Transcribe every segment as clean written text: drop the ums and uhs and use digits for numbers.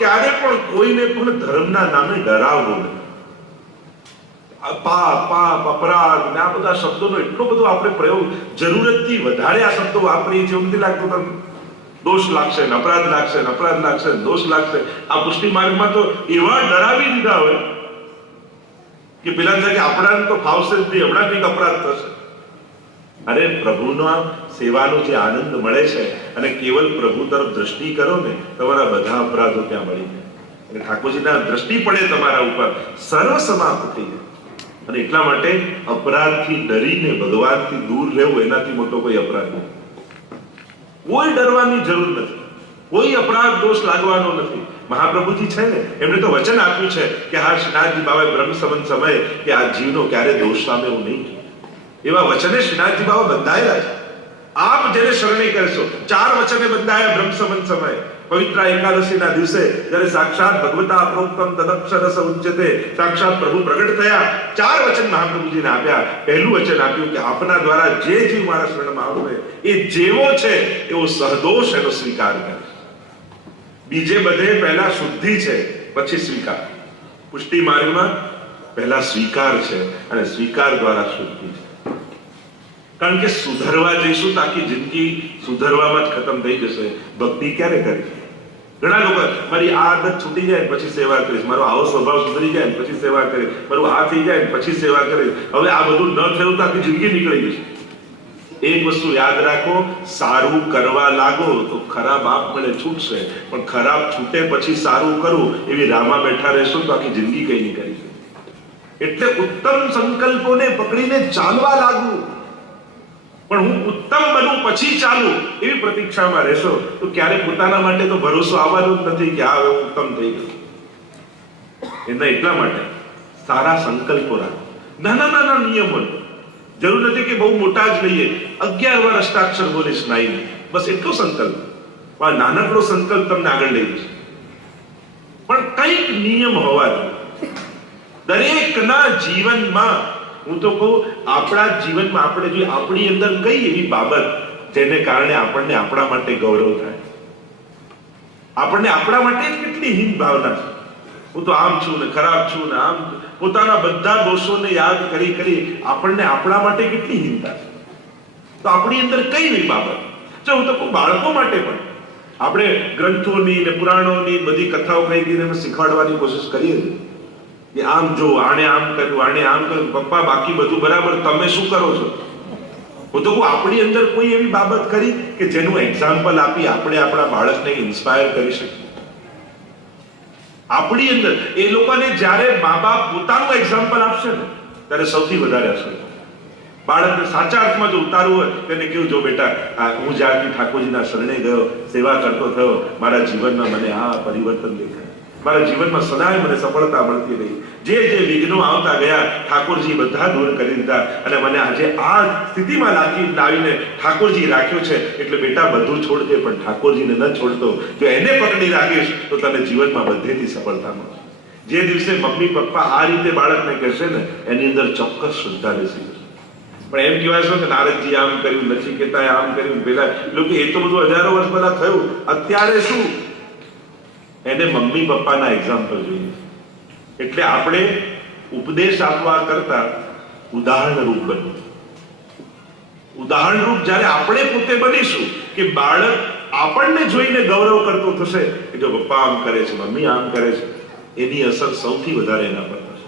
ક્યારે પણ કોઈને પણ ધર્મના નામે ડરાવવો નથી. પાપ, પાપ, અપરાધ ને આ બધા શબ્દોનો એટલો બધો આપણે પ્રયોગ જરૂરતથી વધારે આ શબ્દો વાપરીએ છીએ. એવું નથી લાગતું તમને દોષ લાગશે ને અપરાધ લાગશે ને અપરાધ લાગશે ને દોષ લાગશે? આ પુષ્ટિ માર્ગમાં તો એવા ડરાવી દીધા હોય કે પેલા કે આપણાને તો ફાવશે જ નહીં, હમણાં કંઈક અપરાધ થશે. અરે પ્રભુનો સેવાનો જે આનંદ મળે છે અને કેવલ પ્રભુ તરફ દ્રષ્ટિ કરો ને, તમારા બધા અપરાધો ત્યાં મળી જાય અને ઠાકોરજીના દ્રષ્ટિ પડે તમારા ઉપર, સર્વ સમાપ્ત થઈ જાય. અને એટલા માટે અપરાધથી ડરીને ભગવાનથી દૂર રહેવું એનાથી મોટો કોઈ અપરાધ નથી. કોઈ ડરવાની જરૂર નથી, કોઈ અપરાધ દોષ લાગવાનો નથી. મહાપ્રભુજી છે ને, એમણે તો વચન આપ્યું છે કે હા શ્રીનાથજી બાબાએ બ્રહ્મ સંબંધ સમયે કે આ જીવનો ક્યારે દોષ સામે એવું નહીં. એવા વચને શ્રીનાથજી બાબા બંધાયેલા છે. આપ જેને શરણે કરશો, 4 વચને બંધાયા બ્રહ્મ સંબંધ સમયે. પવિત્ર એકાદશીના દિવસે જ્યારે સાક્ષાત ભગવતા પ્રોક્તમ તદક્ષરસ ઉચ્યતે, સાક્ષાત પ્રભુ પ્રગટ થયા, 4 વચન મહાપ્રભુજીને આપ્યા. પહેલું વચન આપ્યું કે આપના દ્વારા જે જીવ મારા શરણમાં આવશે એ જેવો છે એવો સહદોષ એનો સ્વીકાર કરે. બીજે બધે પહેલા શુદ્ધિ છે, પછી સ્વીકાર. પુષ્ટિ માર્ગમાં પહેલા સ્વીકાર છે અને સ્વીકાર દ્વારા શુદ્ધિ છે. કારણ કે સુધરવા જઈશું તો આખી જિંદગી સુધરવામાં જ ખતમ થઈ જશે. ભક્તિ ક્યારે કરી? ઘણા લોકો મારી આ આદત છૂટી જાય પછી સેવા કરીશ, મારો આવો સ્વભાવ સુધરી જાય પછી સેવા કરીશ, મારું આ થઈ જાય પછી સેવા કરીશ. હવે આ બધું ન થયું તો આખી જિંદગી નીકળી જશે. એક વસ્તુ યાદ રાખો, સારું કરવા લાગો તો ખરાબ આપમેળે છૂટશે, પણ ખરાબ છૂટે પછી સારું કરવું એવી રામા બેઠા રહેશો તો આખી જિંદગી કઈ નહીં કરી. એટલે ઉત્તમ સંકલ્પોને પકડીને ચાલવા લાગવું, પણ હું ઉત્તમ બનું પછી ચાલુ એવી પ્રતીક્ષામાં રહેશો તો ક્યારે પોતાના માટે તો ભરોસો આવવાનો જ નથી કે આ ઉત્તમ થઈ ગયું. એના એટલા માટે સારા સંકલ્પો રાખો, નાના નાના નિયમો. જરૂર નથી કે બહુ મોટા જ લઈએ. 11 વાર અષ્ટાક્ષર બોલીશ નાઈને, બસ એટલો સંકલ્પ. આ નાનકડો સંકલ્પ તમને આગળ લઈ જશે. પણ કંઈક નિયમ હોવા જોઈએ દરેકના જીવનમાં. હું તો કહું, આપણા જીવનમાં આપણે જોઈએ આપણી અંદર કઈ એવી બાબત જેને કારણે આપણને આપણા માટે ગૌરવ થાય. આપણને આપણા માટે જ કેટલી હીન ભાવના છે. હું તો આમ છું ને ખરાબ છું ને આમ, પોતાના બધા દોષોને યાદ કરી કરી આપણને આપણા માટે કેટલી હીનતા છે. તો આપણી અંદર કઈ એવી બાબત છે? હું તો કહું બાળકો માટે પણ આપણે ગ્રંથોની ને પુરાણોની બધી કથાઓ કહી દઈને શીખવાડવાની કોશિશ કરીએ કે આમ જો આને આમ કર્યું, આને આમ કર્યું, પપ્પા બાકી બધું બરાબર, તમે શું કરો છો? હું તો આપણી અંદર કોઈ એવી બાબત કરી કે જેનું એક્ઝામ્પલ આપી આપણે આપણા બાળકને ઇન્સ્પાયર કરી શકીએ. આપણી અંદર એ લોકોને જ્યારે મા બાપ પોતાનું એક્ઝામ્પલ આપશે ને ત્યારે સૌથી વધારે અસર. બાળકને સાચા અર્થમાં જો ઉતારવું હોય તેને કેવું, જો બેટા હું જ્યારથી ઠાકોરજીના શરણે ગયો, સેવા કરતો થયો, મારા જીવનમાં મને આ પરિવર્તન દેખાય, મારા જીવનમાં સદાય મને સફળતા મળતી રહી. જે જે વિઘ્નો આવતા ગયા ઠાકોરજી બધા દૂર કરી દીધા અને મને આજે આ સ્થિતિમાં લાવીને ઠાકોરજી રાખ્યો છે. એટલે બેટા બધું છોડજે પણ ઠાકોરજીને ન છોડતો. જો એને પકડી રાખીશ તો તને જીવનમાં બધેથી સફળતા મળશે. જે દિવસે મમ્મી પપ્પા આ રીતે બાળકને કહેશે ને એની અંદર ચોક્કસ શ્રદ્ધા બેસી જશે. પણ એમ કહેવાય છે કે નારદજી આમ કર્યું, નચિકેતાએ આમ કર્યું, પેલા લોકો એ તો બધું હજારો વર્ષ પહેલા થયું. અત્યારે શું? એને મમ્મી પપ્પાના એક્ઝામ્પલ જોઈએ. એટલે આપણે ઉપદેશ આપવા કરતા ઉદાહરણ રૂપ બનવું. ઉદાહરણ રૂપ જ્યારે આપણે પોતે બનીશું કે બાળક આપણને જોઈને ગૌરવ કરતો થશે કે જો પપ્પા આમ કરે છે, મમ્મી આમ કરે છે, એની અસર સૌથી વધારે એના પર થશે.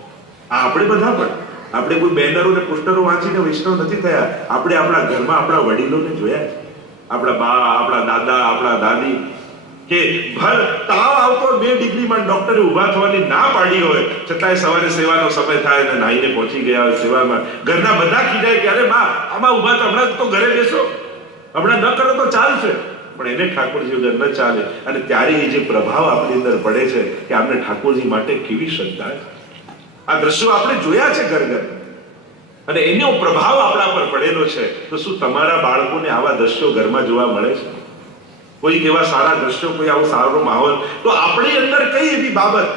આપણે બધા પણ આપણે કોઈ બેનરો ને પોસ્ટરો વાંચીને વૈષ્ણવ નથી થયા. આપણે આપણા ઘરમાં આપણા વડીલોને જોયા છે, આપણા બા, આપણા દાદા, આપણા દાદી, કે ભર તાવ આવતો 2 ડિગ્રીમાં ડોક્ટરે ઊભા થવાની ના પાડી હોય છતાંય સવારે સેવાનો સમય થાય અને નાહીને પહોંચી ગયા હોય સેવામાં. ઘરના બધા ખીજાય કે અરે બા આમાં ઊભા તો હમણાં તો ઘરે બેસો, હમણાં ન કરો તો ચાલશે. પણ એને ઠાકોરજી વગર ન ચાલે. અને ત્યારે એ જે પ્રભાવ આપણી અંદર પડે છે કે આપણે ઠાકોરજી માટે કેવી શ્રદ્ધા છે. આ દ્રશ્યો આપણે જોયા છે ઘર ઘર અને એનો પ્રભાવ આપણા પર પડેલો છે. તો શું તમારા બાળકોને આવા દ્રશ્યો ઘરમાં જોવા મળે છે? કોઈ એવા સારા દ્રશ્યો, કોઈ આવો સારો માહોલ? તો આપણી અંદર કઈ એવી બાબત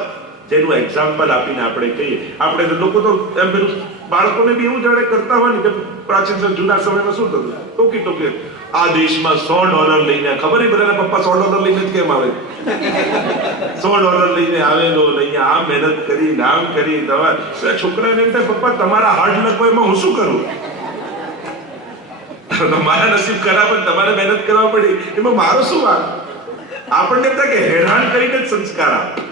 જેનું એક્ઝામ્પલ આપીને આપણે કહીએ. આપણે લોકો તો એમ પેલું બાળકોને બી એવું જાણે કરતા હોય ને કે પ્રાચીન જૂના સમયમાં શું થતું, ટોકી આ દેશમાં $100 લઈને, ખબર નહીં બધાના પપ્પા $100 લઈને જ કેમ આવે, $100 લઈને આવેલો, અહીંયા આ મહેનત કરી, નામ કરી, દવા. છોકરાને એમ થાય, પપ્પા તમારા હાર્ડ લખો, એમાં હું શું કરું? મારા નસીબ ખરાબ, પણ તમારે મહેનત કરવા પડી, એમાં મારો શું વાંક? આપણને એમ થાય કે હેરાન કરીને જ સંસ્કાર આપે,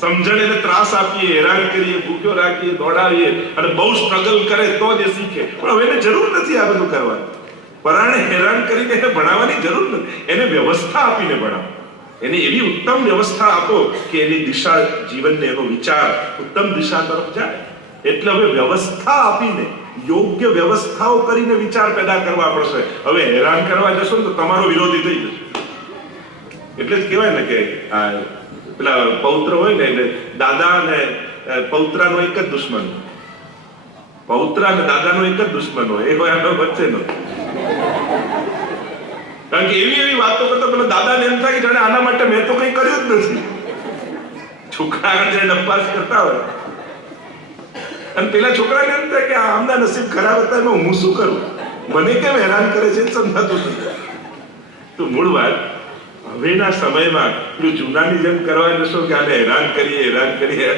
સમજણ એને ત્રાસ આપીએ, હેરાન કરીએ, ભૂખ્યો રાખીએ, દોડાવીએ, અને બહુ સ્ટ્રગલ કરે તો જ એ શીખે. પણ હવે એને જરૂર નથી આ બધું કરવાની. પરાણે હેરાન કરીને એને ભણાવવાની જરૂર નથી. એને વ્યવસ્થા આપીને ભણાવો, એને એવી ઉત્તમ વ્યવસ્થા આપો કે એની દિશા, જીવનને એનો વિચાર ઉત્તમ દિશા તરફ જાય. એટલે હવે વ્યવસ્થા આપીને, યોગ્ય વ્યવસ્થાઓ કરીને વિચાર પેદા કરવા પડશે. હવે હેરાન કરવા જશો ને તો તમારો વિરોધી થઈ જશે. એટલે જ કહેવાય ને કે પેલા પૌત્ર હોય ને, એટલે દાદા અને પૌત્રાનો એક જ દુશ્મન, પૌત્ર અને દાદાનો એક જ દુશ્મન હોય, એ હોય આનો વચ્ચેનો. કારણ કે એવી એવી વાતો કરતા પેલા દાદાને એમ થાય કે જાણે આના માટે મેં તો કઈ કર્યું જ નથી. છોકરા આગળ જયારે ડબ્બાસ કરતા હોય, અને પેલા છોકરાને એમ થાય કે આમના નસીબ ખરાબ હતા, એમાં હું શું કરું, મને કેમ હેરાન કરે છે સમજાતું નથી. તો મૂળ વાત, હવેના સમયમાં પેલું જૂનાની જેમ કરવા જશો કે આને હેરાન કરીએ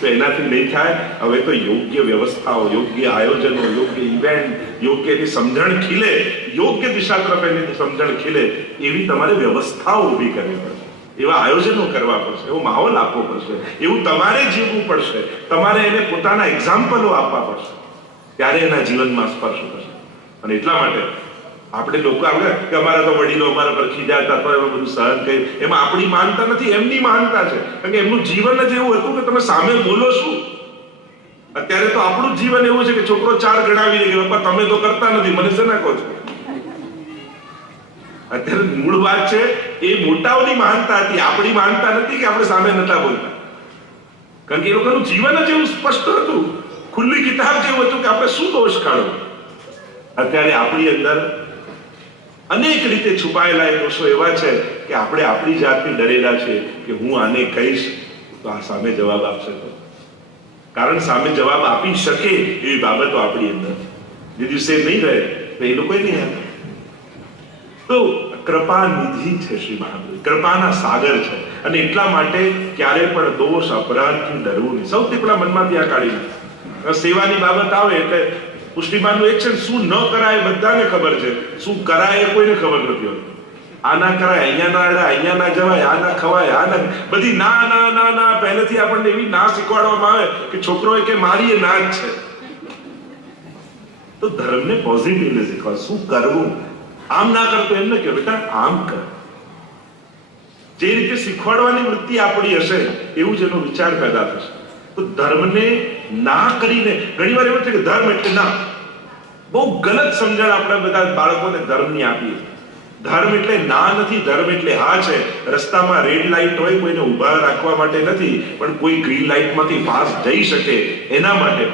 તો એનાથી નહીં થાય. હવે તો યોગ્ય વ્યવસ્થાઓ, યોગ્ય આયોજનો, યોગ્ય ઇવેન્ટ, યોગ્ય એની સમજણ ખીલે, યોગ્ય દિશા તરફ એની સમજણ ખીલે એવી તમારે વ્યવસ્થાઓ ઊભી કરવી પડશે, એવા આયોજનો કરવા પડશે, એવો માહોલ આપવો પડશે, એવું તમારે જીવવું પડશે, તમારે એને પોતાના એક્ઝામ્પલો આપવા પડશે, ત્યારે એના જીવનમાં સ્પર્શ થશે. અને એટલા માટે આપણે લોકો આપણે કે અમારા તો વડીલો અમારા પર ખીજાતા તો એમાં બધું સહન કર્યું, એમાં આપણી માનતા નથી, એમની માનતા છે. કારણ કે એમનું જીવન જ એવું હતું કે તમે સામે બોલો શું. અત્યારે તો આપણું જીવન એવું છે કે છોકરો 4 ગણાવી દે કે પપ્પા તમે તો કરતા નથી, મને શેના કહો છો. અત્યારે મૂળ વાત છે એ મોટાઓની માનતા હતી, આપણી માનતા નથી કે આપણે સામે નતા બોલતા. કારણ કે એ લોકોનું જીવન જ એવું સ્પષ્ટ હતું, ખુલ્લી કિતાબ જેવું હતું કે આપણે શું દોષ કાઢો. અત્યારે આપણી અંદર અનેક રીતે છુપાયેલા દોષો એવા છે કે આપણે આપણી જાતથી ડરેલા છે કે હું આને કહીશ તો આ સામે જવાબ આપશે. તો કારણ સામે જવાબ આપી શકે એવી બાબતો આપણી અંદર જે દિવસે નહીં રહે તો એ લોકો નહીં આવે. તો કૃપા નિધિ છે શ્રી મહાદેવ, કૃપાના સાગર છે. અને એટલા માટે ક્યારે પણ દોષ અપરાધથી ડરવું નહીં. સૌથી પહેલા મનમાંથી આ કાઢી નાખો. સેવાની બાબત આવે એટલે પુષ્ટિમાનનું એક છે, શું ન કરાય બધાને ખબર છે, શું કરાય એ કોઈને ખબર નથી હોતી. આ ના કરાય, અહીંયા ના અડાય, અહીંયા ના જવાય, આ ના ખવાય, આ ના, બધી ના ના ના ના પહેલેથી આપણને એવી ના શીખવાડવામાં આવે કે છોકરો કે મારી એ ના જ છે. તો ધર્મને પોઝિટિવલી શીખવા, શું કરવું, આમ ના કરતો એમ ન કહો બેટા આમ કર. જે રીતે શીખવાડવાની વૃત્તિ આપણી હશે એવું જ એનો વિચાર પેદા થશે. તો ધર્મને ના કરીને, ઘણી વાર એવું છે કે ધર્મ એટલે ના, બહુ ગલત સમજણ આપણે બધા બાળકોને ધર્મની આપીએ. ધર્મ એટલે ના નથી, ધર્મ એટલે હા છે. રસ્તામાં રેડ લાઇટ હોય, કોઈને ઊભા રાખવા માટે નથી, પણ કોઈ ગ્રીન લાઇટમાંથી પાસ જઈ શકે એના માટે.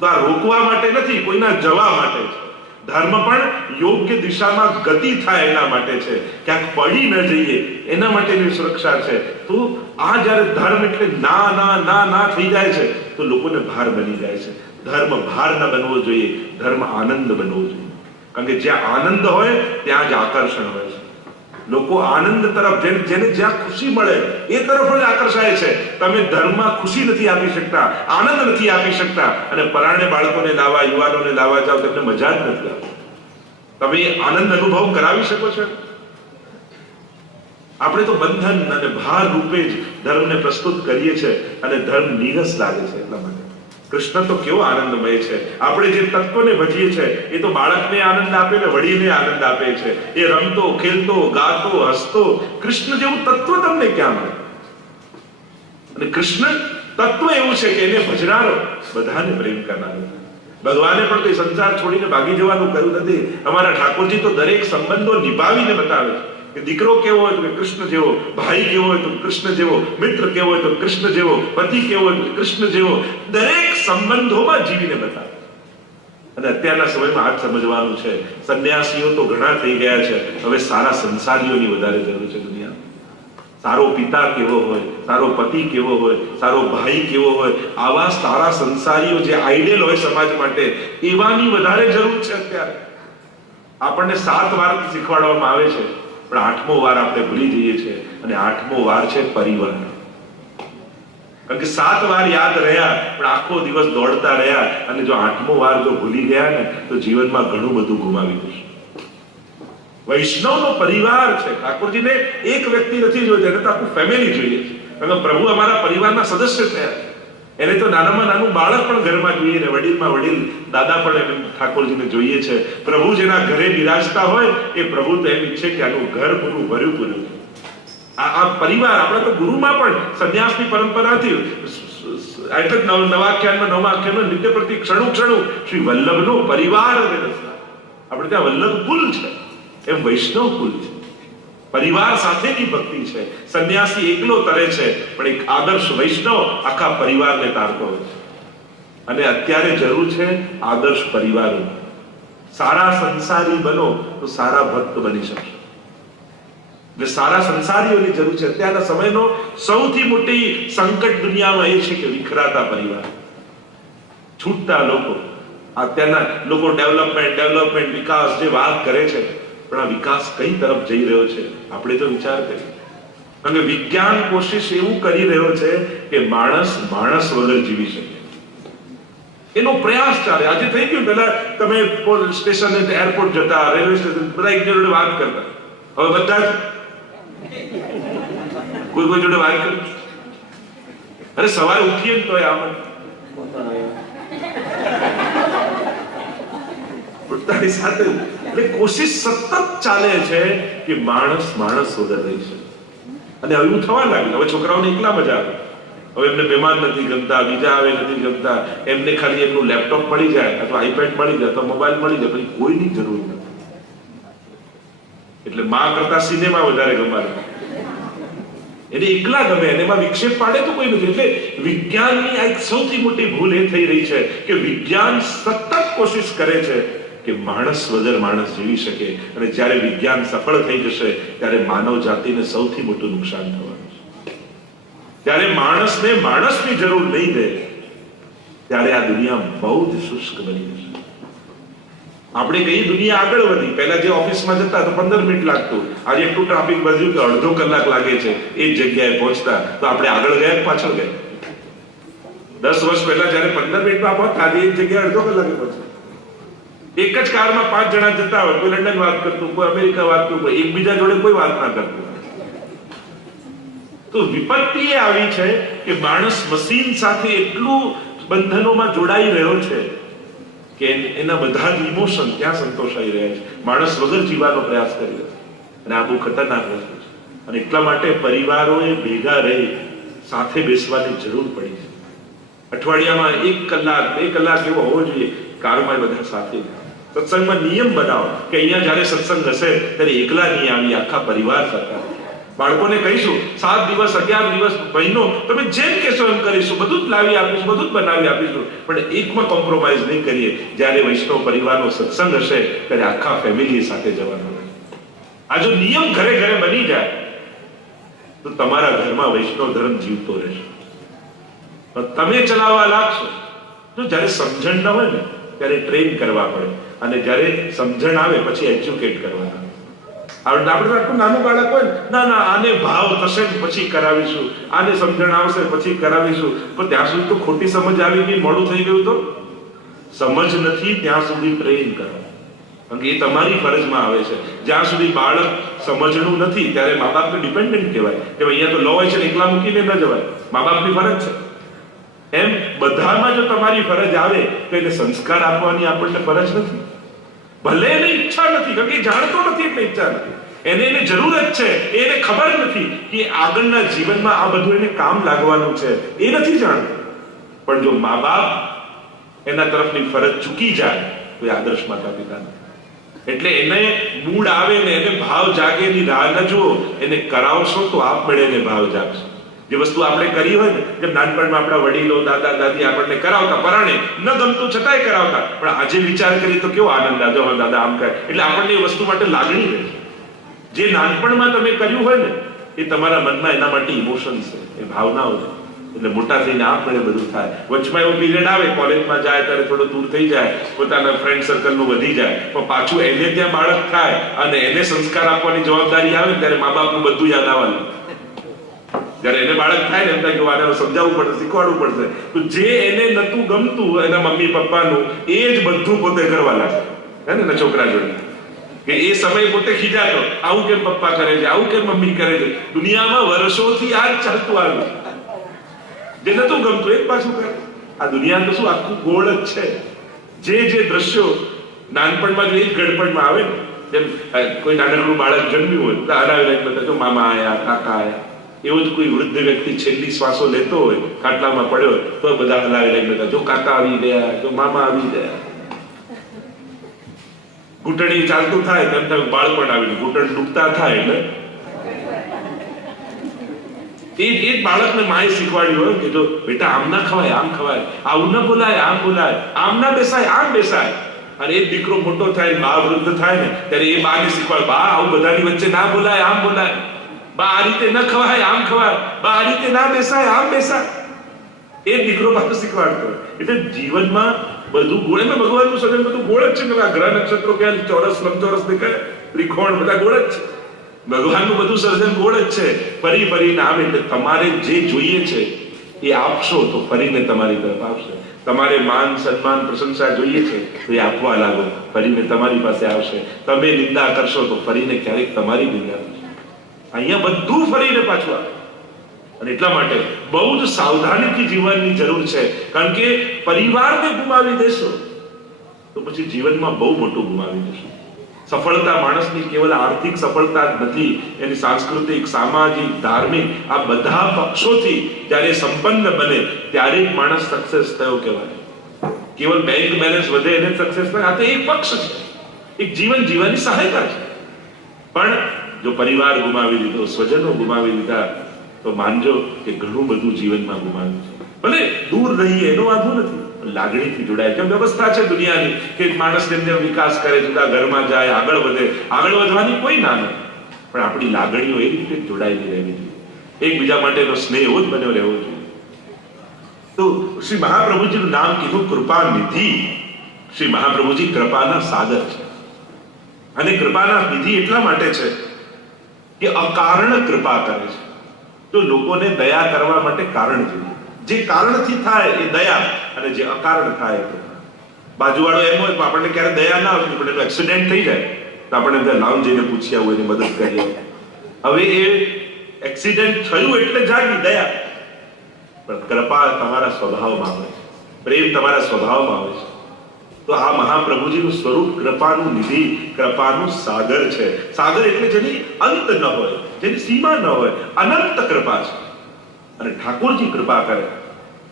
તો આ રોકવા માટે નથી, કોઈના જવા માટે છે. ધર્મ પણ યોગ્ય દિશામાં ગતિ થાય એના માટે છે, ક્યાંક પડી ન જઈએ એના માટેની સુરક્ષા છે. તો આ જ્યારે ધર્મ એટલે ના ના ના ના થઈ જાય છે તો લોકોને ભાર બની જાય છે. ધર્મ ભાર ન બનવો જોઈએ, ધર્મ આનંદ બનવો જોઈએ. કારણ કે જ્યાં આનંદ હોય ત્યાં જ આકર્ષણ હોય છે. લોકો આનંદ તરફ, જેને જ્યાં ખુશી મળે એ તરફ જ આકર્ષાય છે. તમે ધર્મમાં ખુશી નથી આપી શકતા, આનંદ નથી આપી શકતા, અને પરાણે બાળકોને લાવવા, યુવાનોને લાવવા જાવ તમને મજા જ નથી આવતી. તમે આનંદ અનુભવ કરાવી શકો છો? આપણે તો બંધન અને ભાર રૂપે જ ધર્મને પ્રસ્તુત કરીએ છીએ, અને ધર્મ નીરસ લાગે છે. એટલા માટે કૃષ્ણ તો કેવો આનંદમય છે. આપણે જે તત્વને ભજીએ છીએ એ તો બાળકને આનંદ આપે ને વડીલને આનંદ આપે છે. એ રમતો, ખેલતો, ગાતો, હસતો, કૃષ્ણ જેવું તત્વ તમને ક્યાં મળે? અને કૃષ્ણ તત્વ એવું છે કે એને ભજનારો બધાને પ્રેમ કરનારો. ભગવાને પણ કોઈ સંસાર છોડીને ભાગી જવાનું કર્યું નથી. અમારા ઠાકોરજી તો દરેક સંબંધો નિભાવીને બતાવે છે કે દીકરો કેવો હોય તો કૃષ્ણ જેવો, ભાઈ કેવો હોય તો કૃષ્ણ જેવો, મિત્ર કેવો હોય તો કૃષ્ણ જેવો, પતિ કેવો હોય તો કૃષ્ણ જેવો, દરેક સંબંધોમાં જીવીને બતાવે. અને અત્યારના સમયમાં આ સમજવાનું છે, સંન્યાસીઓ તો ઘણા થઈ ગયા છે, હવે સારા સંસારીઓની વધારે જરૂર છે દુનિયામાં. સારો પિતા કેવો હોય, સારો પતિ કેવો હોય, સારો ભાઈ કેવો હોય, આવા સારા સંસારીઓ જે આઈડિયલ હોય સમાજ માટે, એવાની વધારે જરૂર છે અત્યારે. આપણને 7 વાર શીખવાડવામાં આવે છે પણ 8મો વાર આપણે ભૂલી જઈએ છીએ, અને 8મો વાર છે પરિવાર. કારણ કે 7 વાર યાદ રહ્યા પણ આખો દિવસ દોડતા રહ્યા, અને જો 8મો વાર જો ભૂલી ગયા ને તો જીવનમાં ઘણું બધું ગુમાવી દઈશું. વૈષ્ણવનો પરિવાર છે. ઠાકોરજીને એક વ્યક્તિ નથી જોઈતો, એને તો આખું ફેમિલી જોઈએ છે. કારણ કે પ્રભુ અમારા પરિવારના સદસ્ય થયા. એને તો નાનામાં નાનું બાળક પણ ઘરમાં જોઈએ ને વડીલમાં વડીલ દાદા પણ એને ઠાકોરજીને જોઈએ છે. પ્રભુ જેના ઘરે બિરાજતા હોય એ પ્રભુ તો એમ ઈચ્છે કે આનું ઘર પૂરું ભર્યું. આ પરિવાર આપણે તો ગુરુમાં પણ સંન્યાસની પરંપરાથી એટલે નવાખ્યાનમાં 9મા આખ્યાનમાં નિત્ય પ્રતિ ક્ષણું શ્રી વલ્લભનો પરિવાર આપણે ત્યાં વલ્લભ કુલ છે, એમ વૈષ્ણવ કુલ છે. પરિવાર સાથેની ભક્તિ છે. સંન્યાસી એકલો તરે છે, પણ એક આદર્શ વૈષ્ણવ આખા પરિવારને તારતો હોય છે. અને અત્યારે જરૂર છે આદર્શ પરિવારો. સારા સંસારી બનો તો સારા ભક્ત બની શકશો. એટલે સારા સંસારીઓની જરૂર છે. અત્યારના સમયનો સૌથી મોટી સંકટ દુનિયામાં એ છે કે વિખરાતા પરિવાર, છૂટતા લોકો. અત્યારના લોકો ડેવલપમેન્ટ વિકાસ જે વાત કરે છે, પણ આ વિકાસ કઈ તરફ જઈ રહ્યો છે આપણે તો વિચાર કરીએ. કારણ કે વિજ્ઞાન કોશિશ એવું કરી રહ્યો છે કે માણસ વગર જીવી શકે એનો પ્રયાસ ચાલે. આજે થઈ ગયું, પેલા તમે સ્ટેશન એરપોર્ટ જતા, રેલવે સ્ટેશન બધા એક જોડે વાત કરતા, હવે બધા જ કોઈ જોડે વાત કરે. અરે સવારે ઉઠીએ ને તો આમ પોતાની સાથે એટલે કોશિશ સતત ચાલે છે કે માણસ વગર રહી શકે. અને એવું થવા લાગ્યું. હવે છોકરાઓને એકલા મજા આવે. હવે એમને મહેમાન નથી ગમતા, બીજા આવે નથી ગમતા. એમને ખાલી એમનું લેપટોપ મળી જાય અથવા આઈપેડ મળી જાય અથવા મોબાઈલ મળી જાય, પછી કોઈની જરૂર નથી. એટલે માં કરતા સિનેમા વધારે ગમાડે. એને એકલા ગમે, એમાં વિક્ષેપ પાડે તો કોઈ નથી. એટલે વિજ્ઞાનની આ એક સૌથી મોટી ભૂલ એ થઈ રહી છે કે વિજ્ઞાન સતત કોશિશ કરે છે કે માણસ વગર માણસ જીવી શકે. અને જ્યારે વિજ્ઞાન સફળ થઈ જશે ત્યારે માનવ જાતિને સૌથી મોટું નુકસાન થવાનું છે. ત્યારે માણસને માણસની જરૂર નહીં રહે, ત્યારે આ દુનિયા બહુ જ શુષ્ક બની જશે. આપણે કઈ દુનિયા આગળ વધી. પહેલા જે ઓફિસમાં જતા તો 15 મિનિટ લાગતું, આજે એટલું ટ્રાફિક વધ્યું કે અડધો કલાક લાગે છે એ જગ્યાએ પહોંચતા. તો આપણે આગળ ગયા પાછળ ગયા. 10 વર્ષ પહેલા જયારે 15 મિનિટમાં પહોંચતા, આજે એક જગ્યાએ અડધો કલાકે પહોંચતા. એક જ કારમાં 5 જણા જતા હોય, કોઈ લંડન વાત કરતું, કોઈ અમેરિકા વાત કરતું, કોઈ એકબીજા જોડે કોઈ વાત ના કરતું. તો વિપત્તિ એ આવી છે કે માણસ મશીન સાથે એટલું બંધનોમાં જોડાઈ રહ્યો છે કે એના બધા જ ઇમોશન ત્યાં સંતોષાઈ રહ્યા છે. માણસ વગર જીવવાનો પ્રયાસ કરી રહ્યો છે. અને આ બહુ ખતરનાક વસ્તુ છે. અને એટલા માટે પરિવારોએ ભેગા રહી સાથે બેસવાની જરૂર પડી છે. અઠવાડિયામાં 1 કલાક 2 કલાક એવો હોવો જોઈએ કારમાં બધા સાથે. સત્સંગમાં નિયમ બનાવો કે અહીંયા જ્યારે સત્સંગ હશે ત્યારે એકલા નહીં આવી, આખા પરિવાર સાથે. બાળકોને કહીશું 7 દિવસ 11 દિવસ મહિનો તમે જેમ કહેશો એમ કરીશું, બધું જ લાવી આપીશું, બધું જ બનાવી આપીશું, પણ એકમાં કોમ્પ્રોમાઇઝ નહીં કરીએ. જ્યારે વૈષ્ણવ પરિવારનો સત્સંગ હશે ત્યારે આખા ફેમિલી સાથે જવાનું. આ જો નિયમ ઘરે ઘરે બની જાય તો તમારા ઘરમાં વૈષ્ણવ ધર્મ જીવતો રહેશે. તમે ચલાવવા લાગશો તો જ્યારે સમજણ ન હોય ને ત્યારે ટ્રેન કરવા પડે, અને જ્યારે સમજણ આવે પછી એજ્યુકેટ કરવાના. આપણે આટલું નાનું બાળક હોય ના આને ભાવ થશે પછી કરાવીશું, આને સમજણ આવશે પછી કરાવીશું, પણ ત્યાં સુધી તો ખોટી સમજ આવી ગઈ, મોડું થઈ ગયું. તો સમજ નથી ત્યાં સુધી ટ્રેન કરો, કારણ કે એ તમારી ફરજમાં આવે છે. જ્યાં સુધી બાળક સમજણું નથી ત્યારે મા બાપને ડિપેન્ડન્ટ કહેવાય કે અહીંયા તો લો હોય છે, એકલા મૂકીને ન જવાય, મા બાપની ફરજ છે. એમ બધામાં જો તમારી ફરજ આવે તો એને સંસ્કાર આપવાની આપણને ફરજ નથી. ભલે એને ઈચ્છા નથી, કારણ કે જાણતો નથી એટલે ઈચ્છા નથી. એને જરૂર જ છે, એને ખબર નથી કે આગળના જીવનમાં આ બધું એને કામ લાગવાનું છે, એ નથી જાણતો. પણ જો મા બાપ એના તરફની ફરજ ચૂકી જાય તો એ આદર્શ માતા પિતા નથી. એટલે એને મૂડ આવે ને એને ભાવ જાગે એની રાહ ન જુઓ, એને કરાવશો તો આપમેળે એને ભાવ જાગશે. જે વસ્તુ આપણે કરી હોય ને, જેમ નાનપણમાં આપણા વડીલો દાદા દાદી આપણને કરાવતા, પરાણે ન ગમતું છતાંય કરાવતા, પણ આજે વિચાર કરીએ તો કેવો આનંદ આવે, દાદા આમ કરે એટલે આપણને એ વસ્તુ માટે લાગણી રહે. જે નાનપણમાં તમે કર્યું હોય ને એ તમારા મનમાં એના માટે ઇમોશન્સ છે, એ ભાવનાઓ છે. એટલે મોટા થઈને આપણે બધું થાય. વચમાં એવો પીરિયડ આવે, કોલેજમાં જાય ત્યારે થોડો દૂર થઈ જાય, પોતાના ફ્રેન્ડ સર્કલનું વધી જાય, પણ પાછું એને ત્યાં બાળક થાય અને એને સંસ્કાર આપવાની જવાબદારી આવે ત્યારે મા બાપનું બધું યાદ આવવાનું. જયારે એને બાળક થાય ને એમ થાય કે આને સમજાવવું પડશે, શીખવાડવું પડશે, તો જે એને નતું ગમતું એના મમ્મી પપ્પાનું એ જ બધું પોતે કરવા લાગે હે ને છોકરા જોડે. કે એ સમય પોતે ખીજાતો, આવું કેમ પપ્પા કરે છે, આવું કેમ મમ્મી કરે છે. દુનિયામાં વર્ષોથી આ જ ચાલતું આવ્યું. જે નતું ગમતું એ પાછું કરે. આ દુનિયા તો શું આખું ગોળ જ છે. જે દ્રશ્યો નાનપણમાં જો એ જ ગડપણમાં આવે ને, જેમ કોઈ નાનકડું બાળક જન્મ્યું હોય તો હરાવી બધા જો મામા આયા, કાકા આયા. એવો જ કોઈ વૃદ્ધ વ્યક્તિ છેલ્લી શ્વાસો લેતો હોય, ખાટલામાં પડ્યો હોય તો બધા હલાવી લઈને બધા જો કાકા આવી ગયા, જો મામા આવી ગયા. ઘૂંટણી ચાલતું થાય તેમ તેમ બાળપણ આવી, ઘૂંટણ ડૂબતા થાય એટલે એ બાળકને માએ શીખવાડ્યું હોય કે જો બેટા આમ ના ખવાય, આમ ખવાય, આવું ના બોલાય, આમ બોલાય, આમ ના બેસાય, આમ બેસાય. અને એ દીકરો મોટો થાય, બા વૃદ્ધ થાય ને ત્યારે એ બાને શીખવાડે, બા આવું બધાની વચ્ચે ના બોલાય, આમ બોલાય, બા આ રીતે ન ખવાય, આમ ખવાય, બા આ રીતે ના બેસાય, આમ બેસાય. એ દીકરો પાછું શીખવાડતો. એટલે જીવનમાં બધું ગોળ, એમાં ભગવાનનું સર્જન બધું ગોળ જ છે. આ ગ્રહ નક્ષત્રો ક્યાં ચોરસ લંબચોરસ દેખાય, ત્રિકોણ બધા ગોળ જ છે. ભગવાનનું બધું સર્જન ગોળ જ છે. ફરી ફરીને આવે એટલે તમારે જે જોઈએ છે એ આપશો તો ફરીને તમારી તરફ આવશે. તમારે માન સન્માન પ્રશંસા જોઈએ છે તો એ આપવા લાગો, ફરીને તમારી પાસે આવશે. તમે નિંદા કરશો તો ફરીને ક્યારેક તમારી નિંદા થશે. અહીંયા બધું ફરીને પાછું આવે. અને એટલા માટે બહુ જ સાવધાનીથી જીવનની જરૂર છે. કારણ કે પરિવારને ગુમાવી દેશો તો પછી જીવનમાં બહુ મોટું ગુમાવી દેશો. સફળતા માણસની કેવલ આર્થિક સફળતા જ નથી, એની સાંસ્કૃતિક, સામાજિક, ધાર્મિક આ બધા પક્ષોથી જ્યારે સંપન્ન બને ત્યારે જ માણસ સક્સેસ થયો કહેવાય. કેવલ બેંક બેલેન્સ વધે એને સક્સેસ થાય, આ તો એક પક્ષ છે, એક જીવન જીવવાની સહાયતા છે. પણ જો પરિવાર ગુમાવી દીધો, સ્વજનો ગુમાવી દીધા તો માનજો કે ઘણું બધું જીવનમાં ગુમાવ્યું છે. ભલે દૂર રહીએ એનો વાંધો નથી, લાગણીથી જોડાય. કેમ વ્યવસ્થા છે દુનિયાની કે માણસ જેમ જેમ વિકાસ કરે, જુદા ઘરમાં જાય, આગળ વધે, આગળ વધવાની કોઈ ના નથી, પણ આપણી લાગણીઓ એ રીતે જોડાયેલી રહેવી જોઈએ. એકબીજા માટેનો સ્નેહ એવો જ બન્યો રહેવો જોઈએ. તો શ્રી મહાપ્રભુજીનું નામ કીધું કૃપા નિધિ. શ્રી મહાપ્રભુજી કૃપાના સાગર છે. અને કૃપાના નિધિ એટલા માટે છે કે અકારણ કૃપા કરે છે. તો લોકોને દયા કરવા માટે કારણ જોઈએ. જે કારણથી થાય એ દયા, અને જે અકારણ થાય એ કૃપા. બાજુવાળો એમ હોય આપણને ક્યારે દયા ના આવતી, પણ એનો એક્સિડન્ટ થઈ જાય તો આપણે ત્યાં લાવ જઈને પૂછ્યા હોય, એની મદદ કરીએ. હવે એ એક્સિડન્ટ થયું એટલે જાગી દયા, પણ કૃપા તમારા સ્વભાવમાં આવે છે, પ્રેમ તમારા સ્વભાવમાં આવે છે. તો આ મહાપ્રભુજીનું સ્વરૂપ કૃપાનું નિધિ, કૃપાનું સાગર છે. સાગર એટલે જેની અંત ન હોય, જેની સીમા ન હોય, અનંત કૃપા છે. અને ઠાકોરજી કૃપા કરે.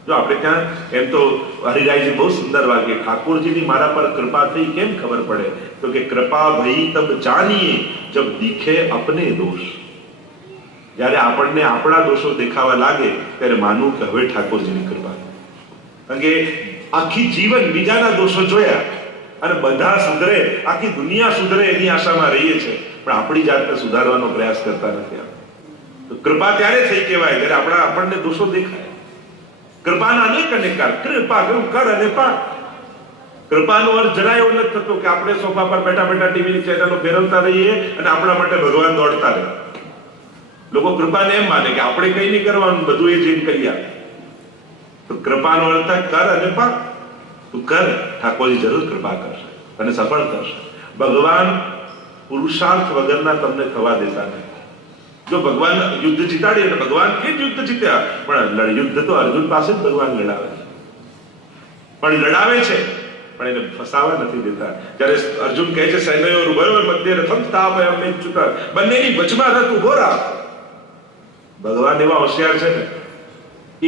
જો આપણે ત્યાં એમ તો હરિરાયજી બહુ સુંદર વાક્ય, ઠાકોરજીની મારા પર કૃપા થઈ કેમ ખબર પડે, તો કે કૃપા ભઈ તબ જાનીએ જબ દીખે અપને દોષ. જ્યારે આપણને આપણા દોષો દેખાવા લાગે ત્યારે માનવું કે હવે ઠાકોરજીની કૃપા. કારણ કે આખી જીવન બીજાના દોષો જોયા અને બધા સુધરે, આખી દુનિયા સુધરે એની આશામાં રહીએ છે, પણ આપણી જાતને સુધારવાનો પ્રયાસ કરતા નથી. તો કૃપા ત્યારે થઈ કહેવાય જ્યારે આપણને દોષો દેખાય. કૃપાના અનેક કૃપા કર અને પા. કૃપાનો અર્થ જરાય એવો નથી થતો કે આપણે સોફા પર બેઠા બેઠા ટીવીની ચેનલો ફેરવતા રહીએ અને આપણા માટે ભગવાન દોડતા રહે. લોકો કૃપાને એમ માને કે આપણે કઈ નહીં કરવાનું, બધું એ જઈને કરી આપે. તો કૃપાનો અર્થ થાય કર અને પા. તું કર, ઠાકોરજી જરૂર કૃપા કરશે અને સફળ કરશે. ભગવાન પુરુષાર્થ વગરના તમને થવા દેતા નહીં. જો ભગવાન યુદ્ધ જીતાડી, અને ભગવાન કે યુદ્ધ જીત્યા, પણ યુદ્ધ તો અર્જુન પાસે જ ભગવાન લડાવે છે. પણ લડાવે છે પણ એને ફસાવા નથી દેતા. જ્યારે અર્જુન કહે છે સૈન્યો બરોબર મધ્ય રથમ સ્થાપય મેચ્યુતર, બંનેની વચમાં રથ ઉભો રાખ. ભગવાન એવા હોશિયાર છે ને,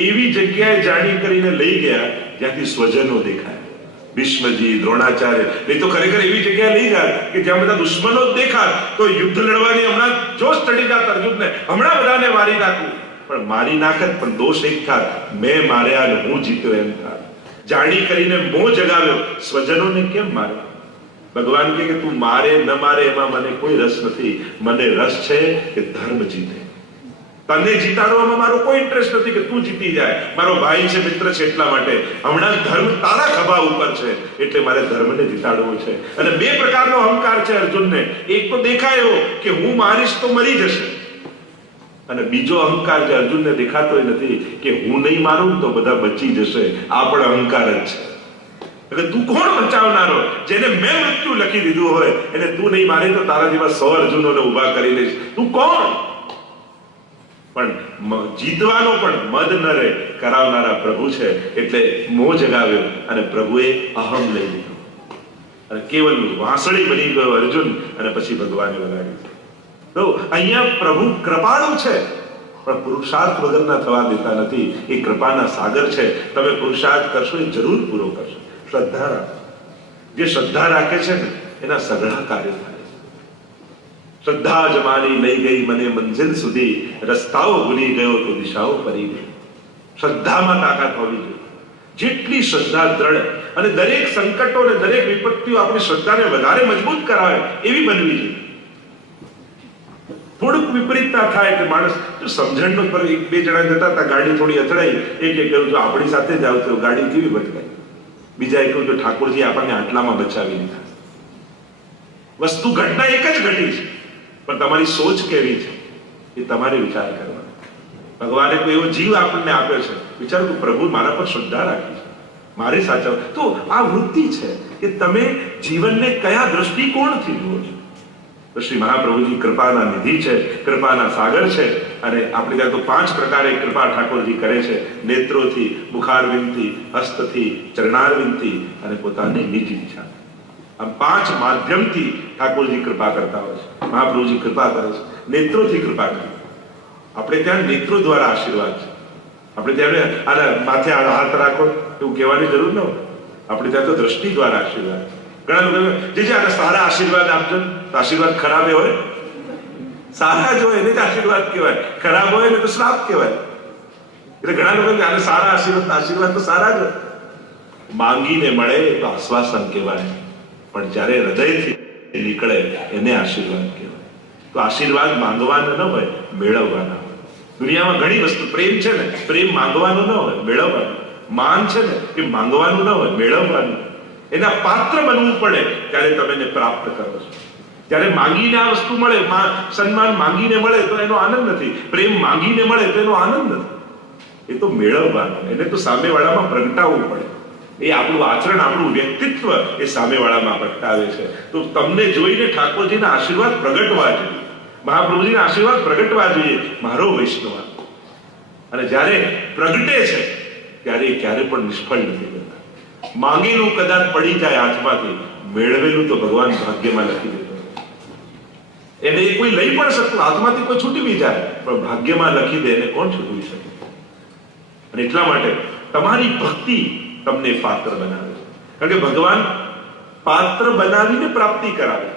એવી જગ્યાએ જાણી કરીને લઈ ગયા જ્યાંથી સ્વજનો દેખાય. ભીષ્મજી, દ્રોણાચાર્ય, નહીં તો ખરેખર એવી જગ્યાએ લઈ જાય કે જ્યાં બધા દુશ્મનો જ દેખાય તો યુદ્ધ લડવાની હમણાં જોશ ચડી જાત અર્જુનને, હમણાં બધાને મારી નાખું. પણ મારી નાખત પણ દોષ એક થાય, મેં માર્યા અને હું જીત્યો એમ થાય. જાણી કરીને મોહ જગાવ્યો, સ્વજનોને કેમ માર્યા? ભગવાન કહે કે તું મારે ન મારે એમાં મને કોઈ રસ નથી, મને રસ છે કે ધર્મ જીતે. તને જીતાડવામાં મારો કોઈ ઇન્ટરેસ્ટ નથી કે તું જીતી જાય, મારો ભાઈ છે, મિત્ર છે, એટલા માટે હમણાં ધર્મ તારા ખભા ઉપર છે એટલે મારે ધર્મને જીતાડવો છે. અને બે પ્રકારનો અહંકાર છે અર્જુનને. એક તો દેખાયો કે હું મારીશ તો મરી જશે, અને બીજો અહંકાર જે અર્જુનને દેખાતો નથી કે હું નહીં મારું તો બધા બચી જશે. આ પણ અહંકાર જ છે. એટલે તું કોણ બચાવનારો? જેને મેં મૃત્યુ લખી દીધું હોય એને તું નહીં મારે તો તારા જેવા 100 અર્જુનોને ઉભા કરી લઈશ. તું કોણ? પણ જીતવાનો પણ મદ ન રહે કરાવનારા પ્રભુ છે. એટલે મોહ જગાવ્યો અને પ્રભુએ અહમ લઈ લીધો અને કેવલ વાંસળી બની ગયો અર્જુન, અને પછી ભગવાને વગાડી. તો અહીંયા પ્રભુ કૃપાળુ છે પણ પુરુષાર્થ વગરના થવા દેતા નથી. એ કૃપાના સાગર છે. તમે પુરુષાર્થ કરશો એ જરૂર પૂરો કરશો. શ્રદ્ધા રાખો. જે શ્રદ્ધા રાખે છે ને એના સઘળા કાર્ય થાય. શ્રદ્ધા જ મારી લઈ ગઈ મને મંઝિલ સુધી, રસ્તાઓ ભૂલી ગયો તો દિશાઓ પરી ગઈ. શ્રદ્ધામાં તાકાત હોવી જોઈએ. જેટલી શ્રદ્ધા દ્રઢ, અને દરેક સંકટો અને દરેક વિપત્તિઓ આપણી શ્રદ્ધાને વધારે મજબૂત કરાવે એવી બનવી જોઈએ. થોડુંક વિપરીતતા થાય કે માણસ જો સમજણનો પર એક બે જણા જતા હતા, ગાડી થોડી અથડાઈ, એક કહ્યું જો આપણી સાથે જ આવતો ગાડી કેવી ભટકાઈ. બીજાએ કહ્યું જો ઠાકોરજી આપણને આટલામાં બચાવી લીધા. વસ્તુ ઘટના એક જ ઘટી છે પણ તમારી સોચ કેવી છે એ તમારે વિચાર કરવાનો. ભગવાને કોઈ એવો જીવ આપણને આપ્યો છે, વિચાર કે પ્રભુ મારા પર શ્રદ્ધા રાખી છે, મારે સાચવ. તો આ વૃત્તિ છે કે તમે જીવનને કયા દ્રષ્ટિકોણથી જુઓ છો. તો શ્રી મહાપ્રભુજી કૃપાના નિધિ છે, કૃપાના સાગર છે. અને આપણે ત્યાં તો 5 પ્રકારે કૃપા ઠાકોરજી કરે છે: નેત્રોથી, મુખારવિંદથી, હસ્તથી, ચરણારવિંદથી અને પોતાની નિજ ઈચ્છા. આ 5 માધ્યમથી ઠાકોરજી કૃપા કરતા હોય છે. મહાપ્રભુજી કૃપા કરે છે, નેત્રોથી કૃપા કરે. આપણે ત્યાં નેત્રો દ્વારા આશીર્વાદ છે. આપણે ત્યાં આના માથે હાથ રાખો એવું કહેવાની જરૂર ન હોય. આપણે ત્યાં તો દ્રષ્ટિ દ્વારા આશીર્વાદ છે. ઘણા લોકો જે આને સારા આશીર્વાદ આપજો, તો આશીર્વાદ ખરાબ હોય, સારા જ હોય એને જ આશીર્વાદ કહેવાય, ખરાબ હોય ને તો શ્રાપ કહેવાય. એટલે ઘણા લોકો આને સારા આશીર્વાદ તો સારા જ હોય. માંગીને મળે તો આશ્વાસન કહેવાય, પણ જ્યારે હૃદયથી નીકળે એને આશીર્વાદ કહેવાય. તો આશીર્વાદ માંગવાનો ન હોય, મેળવવાના હોય. દુનિયામાં ઘણી વસ્તુ, પ્રેમ છે ને, પ્રેમ માંગવાનો ન હોય, મેળવવાનો. માન છે ને એ માંગવાનું ન હોય, મેળવવાનું. એના પાત્ર બનવું પડે ત્યારે તમે એને પ્રાપ્ત કરો છો. ત્યારે માંગીને આ વસ્તુ મળે, સન્માન માંગીને મળે તો એનો આનંદ નથી, પ્રેમ માંગીને મળે તો એનો આનંદ નથી. એ તો મેળવવાનો, એને તો સામેવાળામાં પ્રગટાવવું પડે. એ આપણું આચરણ, આપણું વ્યક્તિત્વ એ સામેવાળામાં પ્રગટાવે છે. તો તમને જોઈને ઠાકોરજીના આશીર્વાદ પ્રગટવા જોઈએ, મહાપ્રભુજીના આશીર્વાદ પ્રગટવા જોઈએ. મારો વૈષ્ણવ અને જ્યારે પ્રગટે છે ત્યારે ક્યારે પણ નિષ્ફળ નથી થતા. માંગેલું કદાચ પડી જાય હાથમાંથી, મેળવેલું તો ભગવાન ભાગ્યમાં લખી દેતો. એને કોઈ લઈ પણ શકતું, હાથમાંથી કોઈ છૂટી જાય પણ ભાગ્યમાં લખી દે, એને કોણ છૂટવી શકે? અને એટલા માટે તમારી ભક્તિ તમને પાત્ર બનાવે છે. કારણ કે ભગવાન પાત્ર બનાવીને પ્રાપ્તિ કરાવે,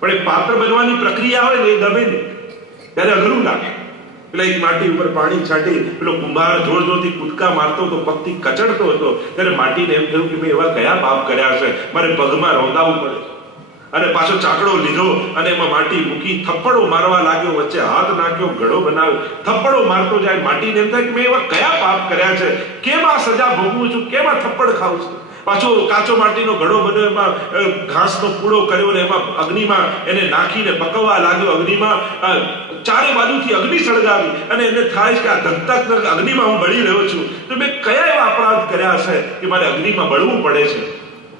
પણ એ પાત્ર બનવાની પ્રક્રિયા હોય ને એ ગમે નહીં, ત્યારે અઘરું લાગે. પેલા એક માટી ઉપર પાણી છાંટી પેલો કુંભાર જોર જોરથી કૂદકા મારતો હતો, પગથી કચડતો હતો, ત્યારે માટીને એમ થયું કે મેં એવા કયા પાપ કર્યા છે, મારે પગમાં રોંધાવવું પડે. અને પાછો ચાકડો લીધો અને એમાં માટી મૂકી થપ્પડો મારવા લાગ્યો, વચ્ચે હાથ નાખ્યો, ઘડો બનાવ્યો, થપ્પડો મારતો જાય. માટીને એમ થાય કે મેં એવા કયા પાપ કર્યા છે, કેમ આ સજા ભોગવું છું, કેમ આ થપ્પડ ખાઉં છું. પાછો કાચો માટીનો ઘડો બન્યો, એમાં ઘાસનો પૂડો કર્યો ને એમાં અગ્નિમાં એને નાખીને પકવવા લાગ્યો. અગ્નિમાં ચારે બાજુથી અગ્નિ સળગાવી અને એને થાય કે આ ધગધગ અગ્નિમાં હું બળી રહ્યો છું, તો મેં કયા એવા અપરાધ કર્યા છે કે મારે અગ્નિમાં બળવું પડે છે.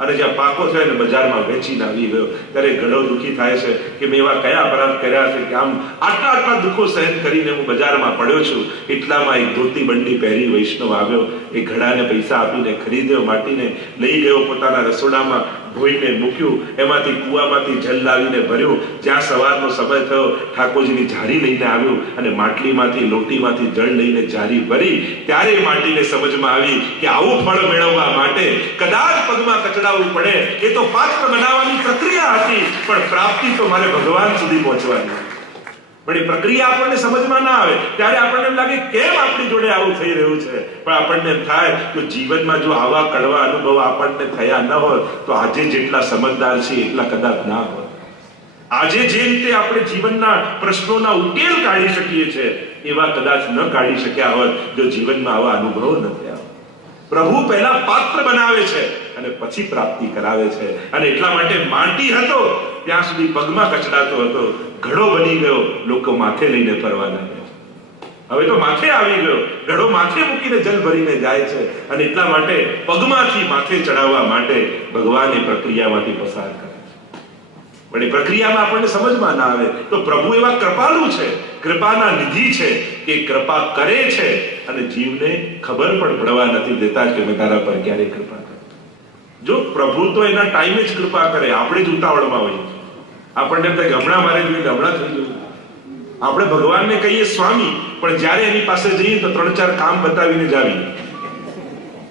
અને જ્યાં પાકો છે એને બજારમાં વેચીને આવી ગયો, ત્યારે ઘણો દુઃખી થાય છે કે મેં એવા કયા અપરાધ કર્યા છે કે આમ આટલા દુઃખો સહન કરીને હું બજારમાં પડ્યો છું. એટલામાં એક ધોતી બંડી પહેરી વૈષ્ણવ આવ્યો, એ ઘડાને પૈસા આપીને ખરીદ્યો, માટીને લઈ ગયો, પોતાના રસોડામાં ધોઈને મૂક્યું, એમાંથી કૂવામાંથી જલ લાવીને ભર્યું. જ્યાં સવારનો સમય થયો ઠાકોરજીની ઝારી લઈને આવ્યો અને માટલીમાંથી લોટીમાંથી જળ લઈને ઝારી ભરી. ત્યારે એ માટીને સમજમાં આવી કે આવું ફળ મેળવવા માટે કદાચ પગમાં કચડાવવું પડે. એ તો પાત્ર બનાવવાની પ્રક્રિયા હતી, પણ પ્રાપ્તિ તો મારે ભગવાન સુધી પહોંચવાની. પણ એ પ્રક્રિયા આપણને સમજમાં ના આવે ત્યારે આપણને એમ લાગે કેમ આપણી જોડે આવું થઈ રહ્યું છે. પણ આપણને એમ થાય કે જીવનમાં જો આવા કડવા અનુભવ આપણને થયા ન હોય તો આજે જેટલા સમજદાર છીએ એટલા કદાચ ના હોય. આજે જે રીતે આપણે જીવનના પ્રશ્નોના ઉકેલ કાઢી શકીએ છીએ એવા કદાચ ન કાઢી શક્યા હોત જો જીવનમાં આવા અનુભવો ન થયા. પ્રભુ પહેલા પાત્ર બનાવે છે અને પછી પ્રાપ્તિ કરાવે છે. અને એટલા માટે માટી હતો ત્યાં સુધી પગમાં કચડાતો હતો, ઘડો બની ગયો, લોકો માથે લઈને ફરવા લાગ્યા. હવે તો માથે આવી ગયો, ઘડો માથે મૂકીને જલ ભરીને જાય છે. અને એટલા માટે પગમાંથી માથે ચડાવવા માટે ભગવાન એ પ્રક્રિયામાંથી પસાર કરે છે. પણ એ પ્રક્રિયામાં આપણને સમજમાં ના આવે તો પ્રભુ એવા કૃપાળુ છે, કૃપાના નિધિ છે કે કૃપા કરે છે અને જીવને ખબર પણ પડવા નથી દેતા કે મેં તારા પર ક્યારે કૃપા કરી. જો પ્રભુ તો એના ટાઈમે જ કૃપા કરે, આપણે જ ઉતાવળમાં હોઈએ. આપણને એમ થાય કે હમણાં મારે જોઈએ, હમણાં થઈ જવું. આપણે ભગવાનને કહીએ સ્વામી, પણ જ્યારે એની પાસે જઈએ તો 3-4 કામ બતાવીને જ આવીએ.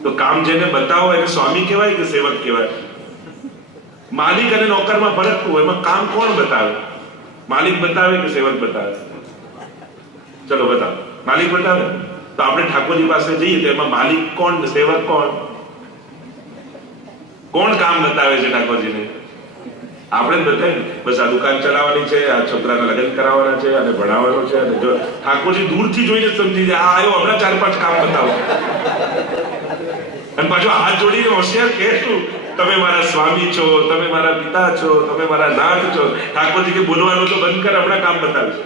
તો કામ જેને બતાવો એને સ્વામી કહેવાય કે સેવક કહેવાય? માલિક અને નોકરમાં ફરક હોય, એમાં કામ કોણ બતાવે? માલિક બતાવે કે સેવક બતાવે? ચલો બતાવો. માલિક બતાવે. તો આપણે ઠાકોરજી પાસે જઈએ તો એમાં માલિક કોણ, સેવક કોણ? કોણ કામ બતાવે છે ઠાકોરજીને? આપણે જ બતાવીએ. બસ આ દુકાન ચલાવવાની છે, આ છોકરાના લગ્ન કરાવવાના છે અને ભણાવવાનો છે. અને જો ઠાકોરજી દૂરથી જોઈને સમજી જાય, આ આવ્યો હમણાં 4-5 કામ બતાવો. અને પાછો હાથ જોડીને હોશિયાર કહેશું, તમે મારા સ્વામી છો, તમે મારા પિતા છો, તમે મારા નાથ છો. ઠાકોરજી કે બોલવાનું તો બંધ કર, હમણાં કામ બતાવીશ.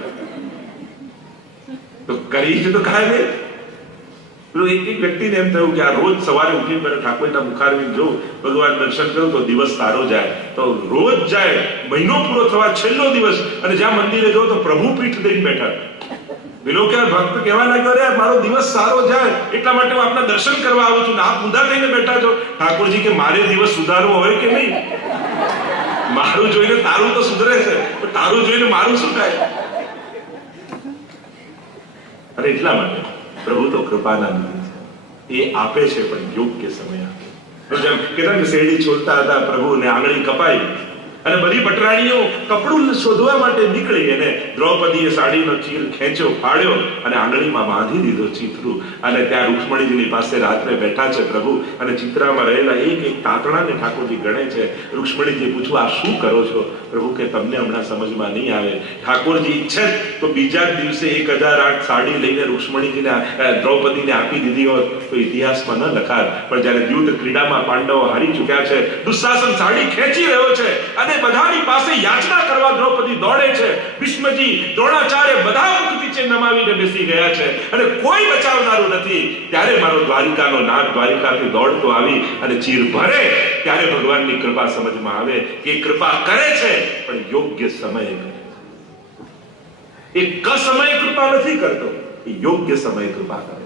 તો કરી છે તો કાંઈ નહીં. એક વ્યક્તિને એમ થયું કે આ રોજ સવારે ઉઠીને પહેલા ઠાકોરના મુખારવિંદ જોઉં, ભગવાન દર્શન કરું તો દિવસ સારો જાય. તો રોજ જાય, મહિનો પૂરો થવા છેલ્લો દિવસ, અને જ્યાં મંદિરે ગયો તો પ્રભુ પીઠ દઈને બેઠા. પેલો કે ભક્ત કહેવા લાગ્યો, અરે મારો દિવસ સારો જાય એટલા માટે હું આપના દર્શન કરવા આવું છું, આપ ઊંધા થઈને બેઠા છો. ઠાકોરજી કે મારે દિવસ સુધારવો હોય કે નહીં? મારું જોઈને તારું તો સુધરે છે, પણ તારું જોઈને મારું શું થાય? અને એટલા માટે પ્રભુ તો કૃપાના નિધિ છે. એ આપે છે પણ યોગ્ય સમય આપે. જેમ કહેતા કે શેરડી છોડતા હતા પ્રભુ ને આંગળી કપાઈ અને બધી પટરાણીઓ કપડું શોધવા માટે નીકળી, અને દ્રૌપદીએ સાડીનો ચીર ખેંચ્યો, ફાડ્યો અને આંગળીમાં બાંધી દીધો ચિત્રું. અને ત્યાં રૂક્ષ્મણીજીની પાસે રાત્રે બેઠા છે પ્રભુ, અને ચિત્રામાં રહેલા એક તાતણાને ઠાકોરજી ગણે છે. રૂક્ષ્મણીજી પૂછવું, આ શું કરો છો? પ્રભુ કે તમને હમણાં સમજમાં નહીં આવે. ઠાકોરજી ઈચ્છે તો બીજા જ દિવસે 1008 સાડી લઈને રૂક્ષ્મણીજીને દ્રૌપદીને આપી દીધી હોત તો ઇતિહાસમાં ન લખાત. પણ જ્યારે યુદ્ધ ક્રીડામાં પાંડવો હારી ચૂક્યા છે, દુશાસન સાડી ખેંચી રહ્યો છે અને બધાની પાસે યાચના કરવા દ્રૌપદી દોડે છે. ભીષ્મજી, દ્રોણાચાર્ય બધા મુખ નીચે નમાવીને બેસી ગયા છે અને કોઈ બચાવનારું નથી. ત્યારે મારો દ્વારિકાનો નાથ દ્વારિકાથી દોડતો આવી અને ચીર ભરે, ત્યારે ભગવાનની કૃપા સમજમાં આવે કે કૃપા કરે છે પણ યોગ્ય સમયે કરે છે. એ કસમયે કૃપા નથી કરતો, એ યોગ્ય સમયે કૃપા કરે.